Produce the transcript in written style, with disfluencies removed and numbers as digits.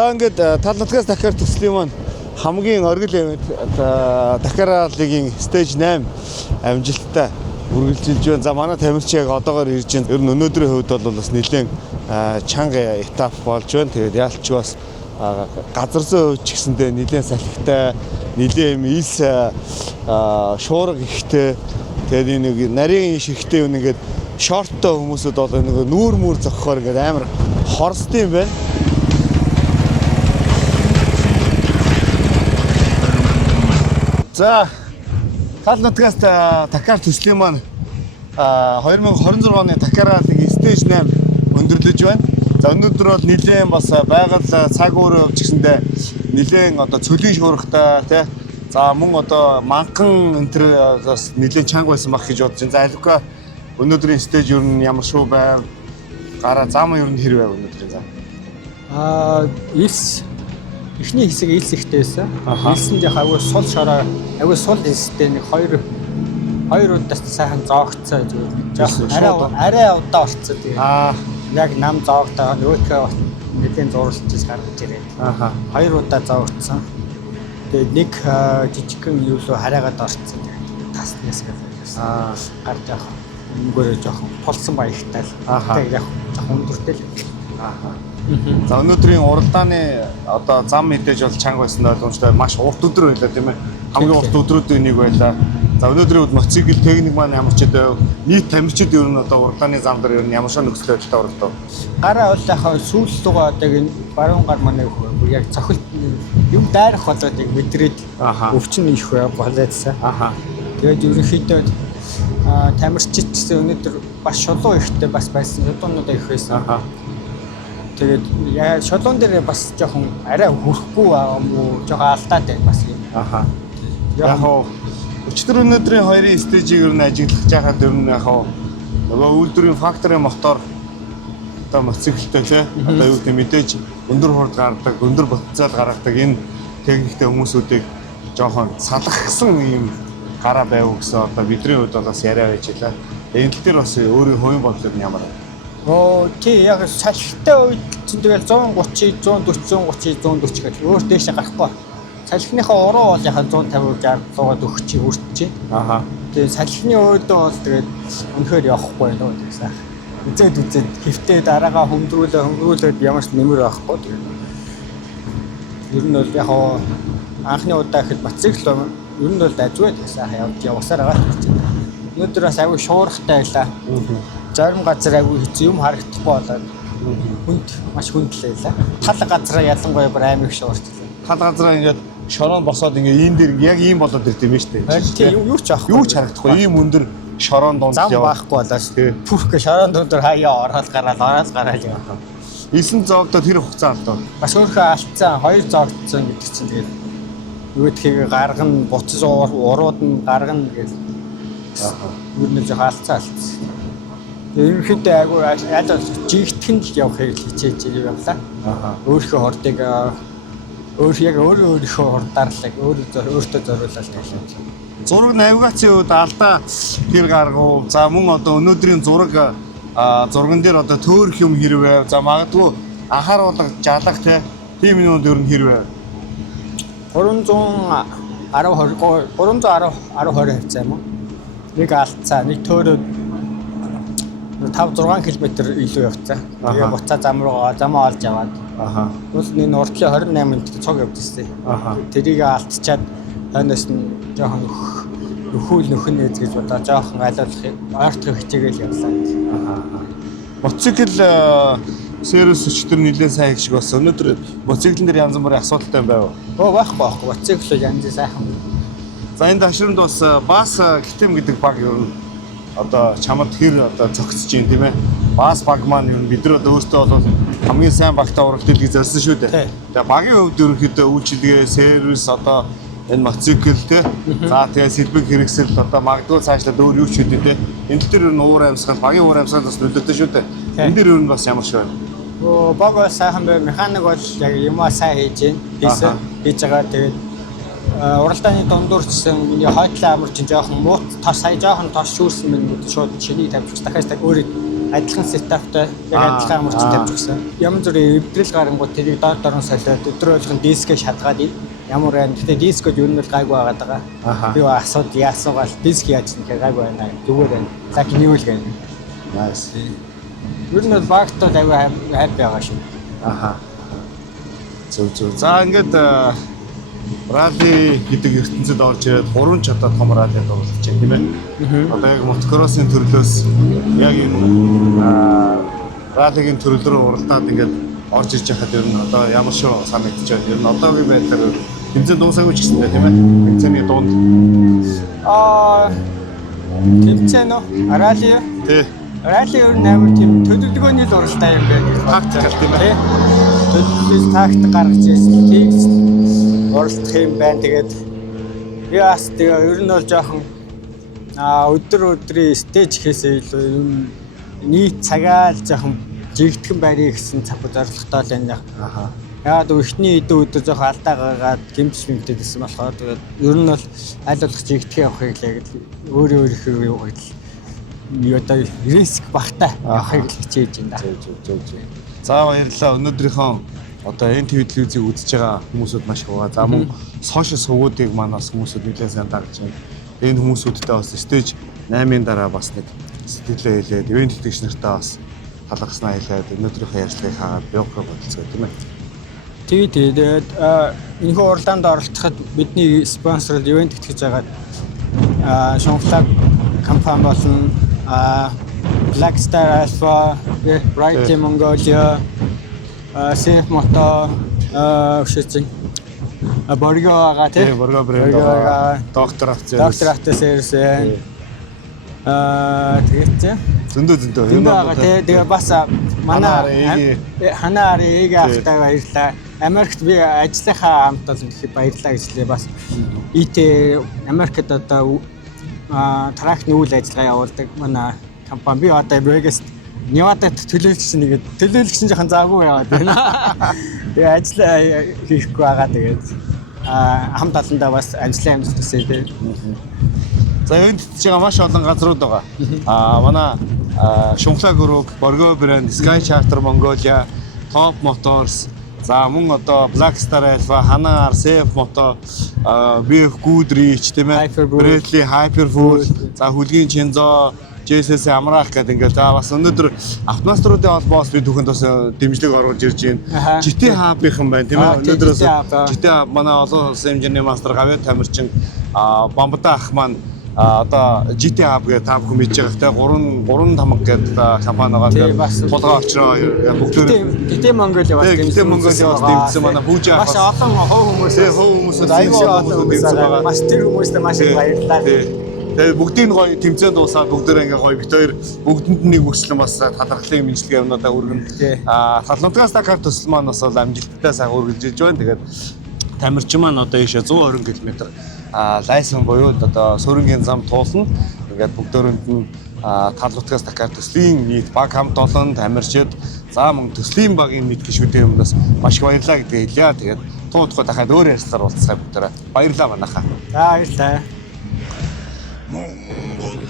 За ингээд тал нутгаас Dakar төслийн маань хамгийн оргил event Dakar Rally-гийн stage 8 амжилттай үргэлжилж байна. За манай тамирч яг одоогоор ирж байна. Ер нь өнөөдрийн хувьд бол бас нэлээд чанга этап болж байна. Тэгээд яалч бас газар зөө хувьд ч гэсэндээ нэлээд салхитай, нэлээд юм ис шуурга ихтэй. Тэгээд нэг нарийн ширхтэй юм ингээд шорттой хүмүүсүүд бол нэг нүүр мүр зогхоор ингээд амар хорсд юм байна. За тал нутгаас Dakar төслийн маань 2026 оны Dakar Rally-гийн stage 8 өндөрлөж байна. За өнөөдөр бол нэлээд бас байгаль цаг өөрөө ч гэсэндээ нэлээд одоо цөлийн шуургатай тий. За мөн одоо манхан энтер бас нэлээд чанга байсан баг гэж бодож байна. За алка өнөөдрийн stage ер нь ямар шүү байв? Гараа зам ер нь хэр байв өнөөдрийн зам? Эхний хэсэг илс ихтэй байсан. Илсэнд яг агуу сул шороо, агуу сул илстэй нэг хоёр удаас сайхан зоогцоо зүгээр. Арай удаа орцсон тэгээ. Яг нам зоогтоо өөдгөө нэгэн зурлж гаргаж ирээ. Хоёр удаа зоогцсон. Тэгээ нэг жижигхэн юу лөө хараагаад орцсон тэгээ. Таснаас гэсэн. Гарч явах. Өнгөөрөө жоохон тулсан баяртай л. Тэгээ яг жоохон өндөртэй л. За өнөөдрийн уралдааны одоо зам мэдээж бол чанга байсан ойлгомжтой маш урт өдөр байлаа тийм ээ. Хамгийн урт өдрүүдийн нэг байлаа. За өнөөдрийн үед мотоцикл техник маань ямар ч өдөө нийт тамирчид ер нь одоо уралдааны зам дээр ер нь ямар шоу нөхцөл байдалтай оролдов. Гараа бол яхаа сүүлс рүүгээ одоо энэ баруун гар манай яг цохилт юм дайрах болоод яг мэдрээд өвчин их болоодсан. Тэгээд ерөнхийдөө тамирчид гэсэн өнөөдөр бас шулуу ихтэй бас байсан. Шулуунууд их байсан. Тэгээд шулуун дээр бас жоохон арай хөрөхгүй жоохон алдаатай бас юм. Яг өчтөр өнөөдрийн хоёрын стейжийг ер нь ажиглах жахад ер нь яг нөгөө үйлдвэрийн факторын мотор одоо мотоциклтэй тий. Одоо юу гэдэг мэдээж өндөр хурд гаргадаг, өндөр потенциал гаргадаг энэ техниктэй хүмүүсүүдийг жоохон салгахсан юм гараа байв гэсэн одоо бидний хувьд бас яриа байж байлаа. Энэ тал дээр бас өөрийн хувийн бодлого нь ямар вэ? Тий яг салхитай үед чинь тэгэл 130, 140, 130 гэж өөр дээшээ гарахгүй. Салхиныхаа уруу бол яхаа 150, 60, 100-аад өгч өөрчиж. Тэгээ салхины өөдөө бол тэгээд өнөхөр явахгүй нөө гэсэн. Үзээд хэвтээ дараагаа хөнгөрүүлээд ямар ч нэмэр байхгүй. Тэгээд ер нь бол яхаа анхны удаа гэхэд мотоцикл ер нь бол дажгүй гэсэн явсаар байгаа. Өнөөдөр бас аягүй шуургатай байлаа. Зарим газар аягүй хэцүү юм харагдахгүй болоод маш хүндлээ. Тал газараа ялангуяа бүр амар их шуурчлаа. Тал газараа ингээд шорон босоод ингээд энэ дэр яг ийм болоод ирд юм шүү дээ. Тийм юу ч аахгүй. Юу ч харагдахгүй. Ийм өндөр шорон донд яваа. Зам байхгүй болоос пүрхгэ шорон дондор хаяа ороод гараад яваа. 9 зоогдоод тэр хугацаа алдаа. Бас өөрхөө алдсан 2 зоогдсон гэдэг чинь тэгээд юу гэдгийг гаргана буцаж урууд нь гаргана гэж. Юу нэг жоо алдсан. Ерөнхийдөө айгүй яа жигтгэн л явахыг хичээж явлаа. Өөрийнхөө хордыг өөрийнхөө хордаарлаг өөртөө зориулаад тавьсан. Зураг навигацийн үед алдаа тэр гаргав. За мөн одоо өнөөдрийн зурган дээр одоо төөрөх юм хэрвээ. За магадгүй анхааруулга жалах тийм юмуд ер нь хэрвээ. 310-20 хавцаа юм уу? Нэг алдцаа, нэг төөрөөд 5-6 км илүү явцсан. Тэгээ буцаа замаа олж яваад. Түнс энэ уртлын 28 минут цог явдсан. Тэрийг алдчихад хойноос нь жоохон нөхөн нээж гэж бодоо жоохон айлуулахыг ойртох хичээгээл явлаа. Мотоцикл сервис өчтөр нэлээд сайн их шиг болсон. Өнөөдөр мотоциклэн дээр янз бүрийн асуудалтай байв. Байхгүй. Мотоцикл янз сайхан. За энэ дашрамд бас бас гитэм гэдэг баг ер нь одоо чамд хэр одоо цогцож юм тийм ээ. Бас баг маань ер нь бид нар одоо өөртөө бол хамгийн сайн багтаа урагдлыг зорьсон шүү дээ. Тэгээ багийн хувьд ерөнхийдөө үйлчилгээ, сервис одоо энэ мотоцикл тий. За тэгээ сэлбэг хэрэгсэл одоо магадгүй цаашлаад өөр юу ч үгүй тий. Энэ төр ер нь уур амьсгал, багийн уур амьсгал бас нөлөөтэй шүү дээ. Энэ дэр ер нь бас ямар шиг байна? Баг бол сайхан бай, механик бол яг юмаа сайн хийж байгаа. Тэгээд уралдааны дундуур чсэн миний хойтлын амар чинь жоохон муут сая жоохон тош шүүрсэн минь шууд шинийг тавьчих дахиад өөрөө адилхан сетаптай яг адилхан амарч тавьж өгсөн. Ямар зүрийн эвдрэл гарангууд тэрийг доод дорн солиод өдөр болгон дискээ шалгаад ямар байна. Гэтэ дискод юу нь л гайгүй байгаад байгаа. Би асууд яасуугаал диск яаж нэг гайгүй байна. Зүгээр байна. Лак нь юу л гэнэ. Nice. Юу нь багтаа аягүй хайп байгаа шүү. Зөв. За ингээд ралли гэдэг ертөнцид орж ирээд 3 чадаа том раллид оролцож байна тийм ээ. Одоо яг мотокроссын төрлөөс яг энэ раллигийн төрөл рүү уралдаад ингээд орж ирж байхад ер нь одоо ямар шиг санагдаж байна. Ер нь одоогийн байдлаар тэмцээн дуусаагүй ч гэсэнтэй тийм ээ. Тэмцээний дунд тэмцээн үү? Ралли. Тий. Ралли ер нь амар тийм төлөвлөгөөний л уралдаан юм байна. Тактикал тийм ээ. Төлөвлөлт тактик гаргаж ирсэн. Тэгс уралдах юм байна. Тэгээд би бас тэгээ ер нь бол жоохон өдрийн стейж хийхээсээ илүү нийт цагаа л жоохон жигтгэн барья гэсэн цаг зорилготой л энэ. Яагаад ихний хэдэн өдөр жоохон алдаа гаргаад гэмтж мэдээдсэн болохоор тэгээд ер нь бол аль болох жигтгэн явахыг л яг өөрөө явахыг л одоо риск багтаа явахыг л хичээж байна. Зөв. За баярлалаа. Өнөөдрийнхөө одоо энэ телевизийг үзэж байгаа хүмүүсүүд маш их байгаа. За мөн сошиал сувгуудыг манаас хүмүүсүүд нэлээд сайн дагж байна. Энэ хүмүүсүүдтэй бас стейж 8-ын дараа бас нэг сэтгэлээ хэлээд ивент тэтгэгч нартаа бас талархснаа хэлээд өнөөдрийнхөө ярилцлагыг хаагаад явах бодолцоо тийм ээ. Тэгээд энэхүү уралдаанд оролцоход бидний спонсор ивент тэтгэж байгаа Шонфлаг компани болон Black Star Alpha, Bright Team Mongolia, Safe Moto, шийдсэн. Борго байгаа тийм. Борго брэнд байгаа. Доктор Автосервис. Тэгээд зөндөө байгаа тийм. Тэгээ бас манай ханаар ийг ахтай баярлаа. Америкт би ажлынхаа хамт олон их баярлаа гэжлээ бас. ИТ Америкт одоо тракны үйл ажиллагаа явуулдаг манай компани. Би одоо Vegas Невадад төлөөлөгч жоохон заагүй яваад байна. Тэгээ ажил хийхгүй байгаа тэгээд хамт олондоо бас ажлын амжилт хүсье дээ. За энд ч байгаа маш олон газрууд байгаа. Манай Шунхлаа групп, Borgo брэнд, Sky Charter Mongolia, Top Motors, за мөн одоо Black Star Alpha, Hana, Safe Moto, BF Good Reach тийм ээ. Bradley Hyperfull, за хүлгийн Chenzo, JSS Амрах гэдэг ингээд за бас өнөөдөр автомаструудын холбоос би түүхэнд бас дэмжлэг оруулж ирж байна. GT Hub-ийнхан байна тийм ээ. Өнөөдрөөс GT Hub манай олон улсын хэмжээний мастер Гавьяа Тамирчин Бамбата ах маань одоо GT Hub гэдэг та бүхэн мэдж байгаа те 3 тамга гэдэг компани байгаа. Тулгаа олчроо бүгд GT Mongolia бас дэмжсэн манай Пүүжа бас олон хүмүүс аюул олон хүмүүс байгаа. Маш тэр хүмүүстээ маш их баярлалаа. Тэгээд бүгдийн гоё тэмцээнд дуусаад бүгдээрээ ингээ гоё бит хоёр бүгдэнд нэг өсөлн бас талархлын мэдлэгээ юмнуудаа өргөн. Талантгаас карт төсөл маань бас амжилттай сайн үргэлжлэж байна. Тэгээд Тамирчин маань одоо ийшээ 120 км лайсан буюу одоо сөрөнгийн зам туулна. Ингээд бүгдөөрэнд нь талантгаас карт төслийн нийт баг хамт олон Тамирчид за мөн төслийн багийн нийт гишүүдийн өмнөөс маш их баярлалаа гэдгийг хэлье. Тэгээд туутахад дахиад өөр ярилцлаар уулзцай бүгдээрээ. Баярлалаа манайхаа. За баярлалаа. Mongolia.